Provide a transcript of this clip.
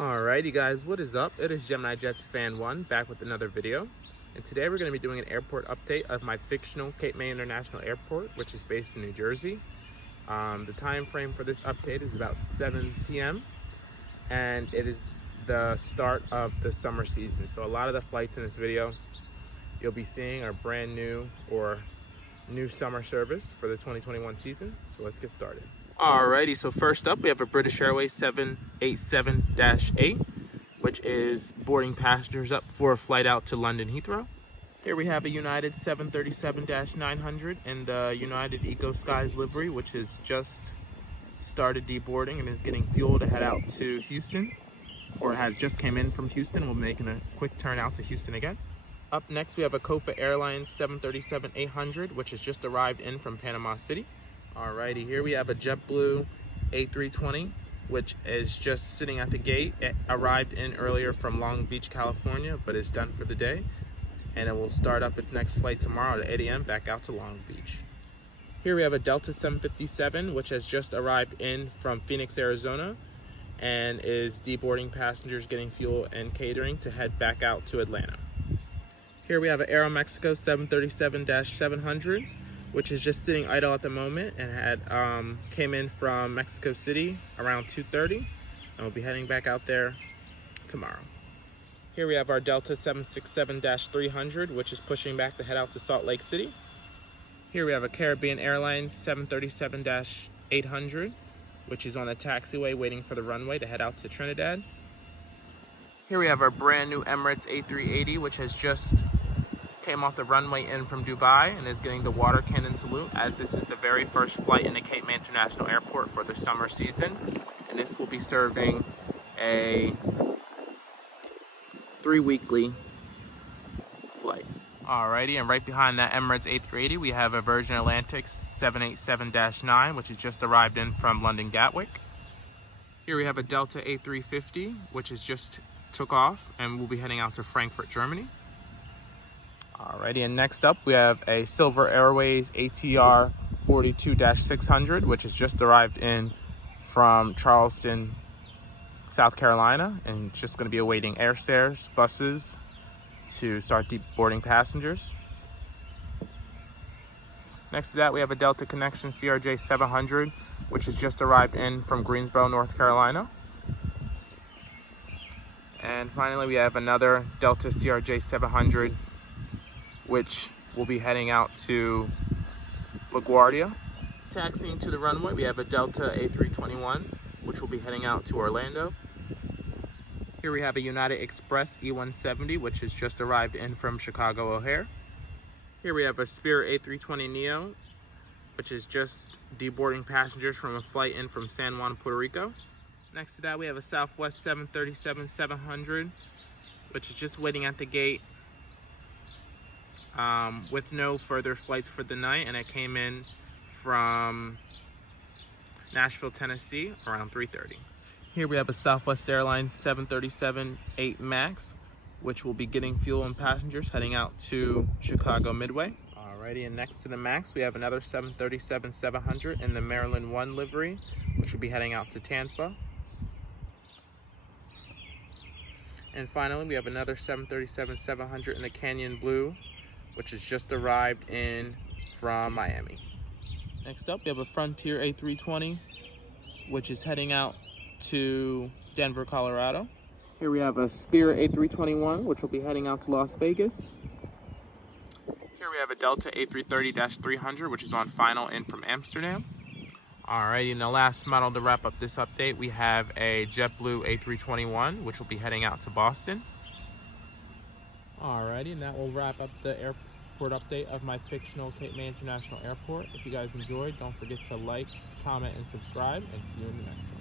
Alrighty guys, what is up? It is Gemini Jets Fan 1 back with another video. And today we're going to be doing an airport update of my fictional Cape May International Airport, which is based in New Jersey. The time frame for this update is about 7 p.m. and it is the start of the summer season. So a lot of the flights in this video you'll be seeing are brand new or new summer service for the 2021 season. So let's get started. Alrighty, so first up we have a British Airways 787-8, which is boarding passengers up for a flight out to London Heathrow. Here we have a United 737-900 in the United Eco Skies livery, which has just started deboarding and is getting fuel to head out to Houston, or has just came in from Houston. We're making a quick turn out to Houston again. Up next we have a Copa Airlines 737-800, which has just arrived in from Panama City. Alrighty, here we have a Jetblue A320, which is just sitting at the gate. It arrived in earlier from Long Beach, California, but is done for the day. And it will start up its next flight tomorrow at 8 a.m. back out to Long Beach. Here we have a Delta 757, which has just arrived in from Phoenix, Arizona, and is deboarding passengers, getting fuel and catering to head back out to Atlanta. Here we have an Aeromexico 737-700, which is just sitting idle at the moment and had came in from Mexico City around 2:30 and will be heading back out there tomorrow. Here we have our Delta 767-300, which is pushing back to head out to Salt Lake City. Here we have a Caribbean Airlines 737-800, which is on a taxiway waiting for the runway to head out to Trinidad. Here we have our brand new Emirates A380, which has just came off the runway in from Dubai and is getting the water cannon salute, as this is the very first flight in the Cape May International Airport for the summer season, and this will be serving a 3-weekly flight. Alrighty, and right behind that Emirates A380 we have a Virgin Atlantic 787-9, which has just arrived in from London Gatwick. Here we have a Delta A350, which has just took off and will be heading out to Frankfurt, Germany. Alrighty, and next up we have a Silver Airways ATR 42-600, which has just arrived in from Charleston, South Carolina, and it's just going to be awaiting airfares, buses to start deboarding passengers. Next to that we have a Delta Connection CRJ 700, which has just arrived in from Greensboro, North Carolina. And finally we have another Delta CRJ 700, which will be heading out to LaGuardia. Taxiing to the runway, we have a Delta A321, which will be heading out to Orlando. Here we have a United Express E170, which has just arrived in from Chicago O'Hare. Here we have a Spirit A320 Neo, which is just deboarding passengers from a flight in from San Juan, Puerto Rico. Next to that, we have a Southwest 737-700, which is just waiting at the gate with no further flights for the night, and it came in from Nashville, Tennessee around 3:30. Here we have a Southwest Airlines 737-8 MAX, which will be getting fuel and passengers heading out to Chicago Midway. Alrighty, and next to the MAX we have another 737-700 in the Maryland 1 livery, which will be heading out to Tampa. And finally we have another 737-700 in the Canyon Blue, which has just arrived in from Miami. Next up we have a Frontier A320, which is heading out to Denver, Colorado. Here we have a Spirit A321, which will be heading out to Las Vegas. Here we have a Delta A330-300, which is on final in from Amsterdam. Alrighty, and the last model to wrap up this update, we have a JetBlue A321, which will be heading out to Boston. Alrighty, and that will wrap up the airport update of my fictional Cape May International Airport. If you guys enjoyed, don't forget to like, comment, and subscribe, and see you in the next one.